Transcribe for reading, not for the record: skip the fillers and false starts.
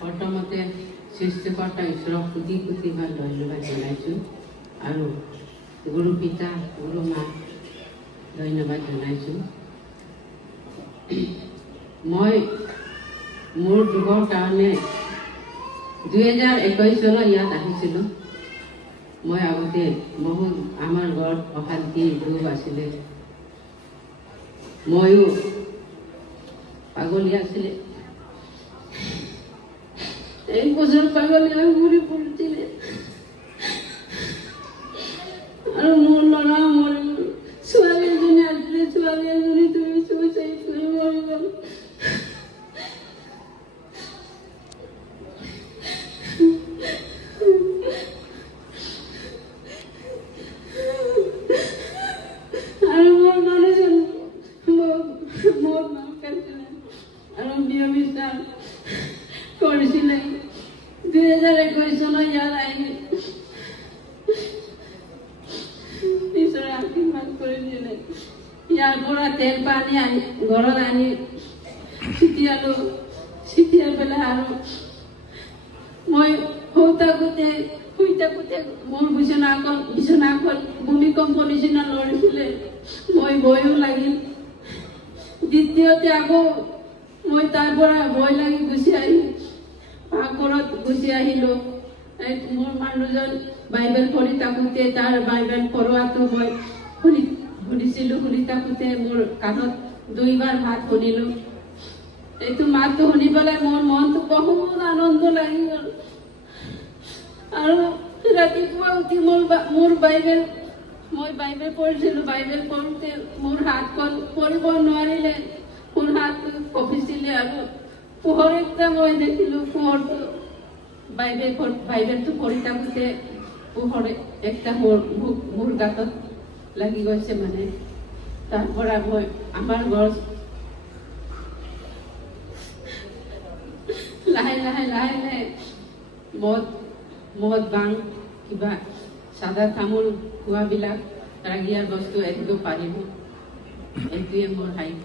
প্ৰথমতে সৃষ্টিকৰ্তা ঈশ্বৰক কোটি কোটিবাৰ ধন্যবাদ জনাইছোঁ আৰু গুৰু পিতা গুৰু মা ধন্যবাদ জনাইছোঁ। মই মোৰ যুগৰ কাৰণে 2021 চনত ইয়াত আহিছিলোঁ। মই আগতে বহুত আমাৰ ঘৰত অশান্তি দুখ আছিলে, ময়ো পাগলীয়া আছিলে, 1 বছৰ পাগলীয়া ঘূৰি ফুৰিছিলে আৰু মোৰ ল'ৰা মৰি গ'ল। ছোৱালী এজনী আছিলে, ছোৱালী এজনী তুমি চুইচাইড কৰি মৰি গ'ল। আৰু মোৰ মানুহজন মোৰ নাম কাটিছিলে আৰু বিয়া বিচাৰ কৰিছিলে। 2021 চনত ইয়াত আহি ঈশ্বৰে আশীৰ্বাদ কৰি দিলে। ইয়াৰ পৰা তেল পানী আনি ঘৰত আনি ছিটিয়াই পেলাই আৰু মই শুই থাকোঁতে মোৰ বিচনাখন ভূমিকম্প নিচিনা লৰিছিলে, মই ভয়ো লাগিল। দ্বিতীয়তে আকৌ মই তাৰ পৰা ভয় লাগি গুচি আহি পাকঘৰত গুচি আহিলোঁ। মোৰ মানুহজন বাইবেল পঢ়ি থাকোঁতে তাৰ বাইবেল পঢ়োৱাটো মই শুনিছিলোঁ। শুনি থাকোঁতে মোৰ কাণত 2 বাৰ মাত শুনিলোঁ। এইটো মাতটো শুনি পেলাই মোৰ মনটো বহুত আনন্দ লাগি গ'ল আৰু ৰাতিপুৱা উঠি মই বাইবেল পঢ়িছিলোঁ। বাইবেল পঢ়োঁতে মোৰ হাতখন পঢ়িব নোৱাৰিলে, মোৰ হাতটো কঁপিছিলে আৰু পোহৰ একটা মই দেখিলোঁ। পোহৰটো বাইবেলটো পঢ়ি থাকোঁতে পোহৰ একটা মোৰ গাঁতত লাগি গৈছে। মানে তাৰ পৰা মই আমাৰ ঘৰ লাহে লাহে মদ বাং কিবা চাদা তামোল খোৱাবিলাক ৰাগিয়াৰ বস্তু এৰিব পাৰিব, এইটোৱে মোৰ ভাগ্য।